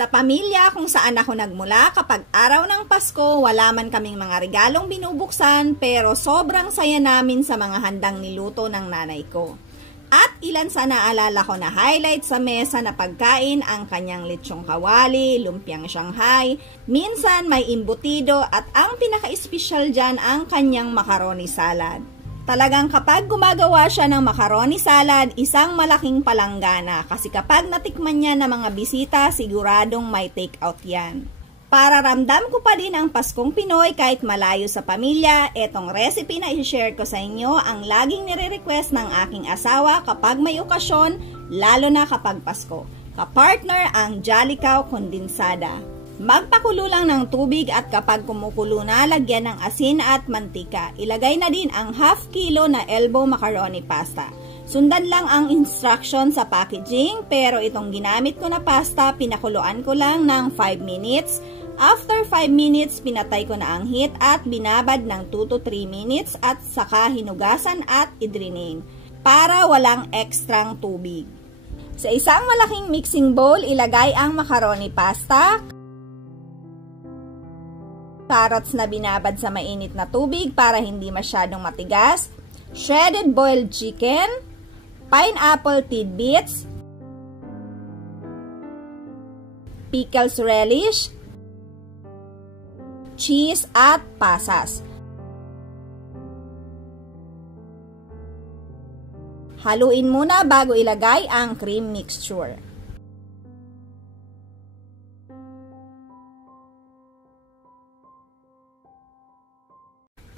Sa pamilya kung saan ako nagmula, kapag araw ng Pasko, wala man kaming mga regalong binubuksan, pero sobrang saya namin sa mga handang niluto ng nanay ko. At ilan sa naalala ko na highlight sa mesa na pagkain ang kanyang lechong kawali, lumpiang Shanghai, minsan may imbutido at ang pinaka-espesyal dyan ang kanyang macaroni salad. Talagang kapag gumagawa siya ng macaroni salad, isang malaking palanggana kasi kapag natikman niya ng mga bisita, siguradong may take out yan. Para ramdam ko pa din ang Paskong Pinoy kahit malayo sa pamilya, etong recipe na i-share ko sa inyo ang laging nire-request ng aking asawa kapag may okasyon, lalo na kapag Pasko. Kapartner ang Jollicow kondensada. Magpakulo lang ng tubig at kapag kumukulo na, lagyan ng asin at mantika. Ilagay na din ang half kilo na elbow macaroni pasta. Sundan lang ang instruction sa packaging, pero itong ginamit ko na pasta, pinakuluan ko lang ng 5 minutes. After 5 minutes, pinatay ko na ang heat at binabad ng 2 to 3 minutes at saka hinugasan at idrinain para walang ekstrang tubig. Sa isang malaking mixing bowl, ilagay ang macaroni pasta, carrots na binabad sa mainit na tubig para hindi masyadong matigas, shredded boiled chicken, pineapple tidbits, pickles relish, cheese at pasas. Haluin muna bago ilagay ang cream mixture.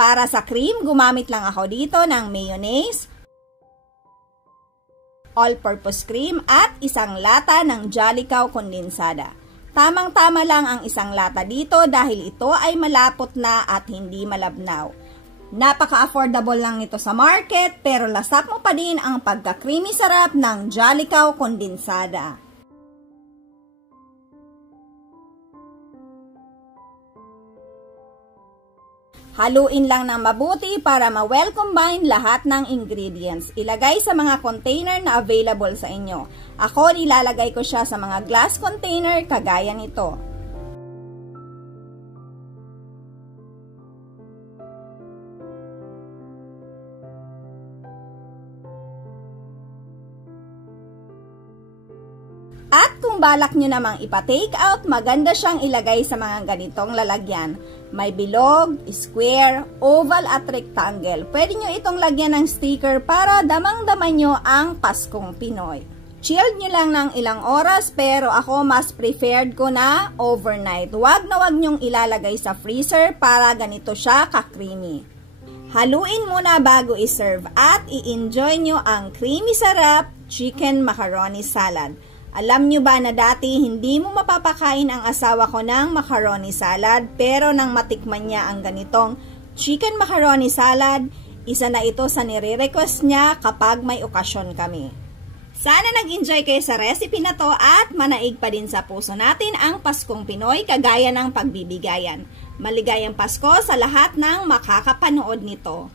Para sa cream, gumamit lang ako dito ng mayonnaise, all-purpose cream at isang lata ng Jollicow kondensada. Tamang-tama lang ang isang lata dito dahil ito ay malapot na at hindi malabnaw. Napaka-affordable lang nito sa market pero lasap mo pa din ang pagka-creamy sarap ng Jollicow kondensada. Haluin lang ng mabuti para ma-well combine lahat ng ingredients. Ilagay sa mga container na available sa inyo. Ako, nilalagay ko siya sa mga glass container kagaya nito. At kung balak nyo namang ipa-take out, maganda siyang ilagay sa mga ganitong lalagyan. May bilog, square, oval at rectangle. Pwede nyo itong lagyan ng sticker para damang-daman nyo ang Paskong Pinoy. Chilled nyo lang ng ilang oras pero ako mas preferred ko na overnight. Huwag na huwag nyong ilalagay sa freezer para ganito siya ka-creamy. Haluin muna bago i-serve at i-enjoy nyo ang creamy sarap chicken macaroni salad. Alam nyo ba na dati hindi mo mapapakain ang asawa ko ng macaroni salad pero nang matikman niya ang ganitong chicken macaroni salad, isa na ito sa nire-request niya kapag may okasyon kami. Sana nag-enjoy kayo sa recipe na to at manaig pa din sa puso natin ang Paskong Pinoy kagaya ng pagbibigayan. Maligayang Pasko sa lahat ng makakapanood nito.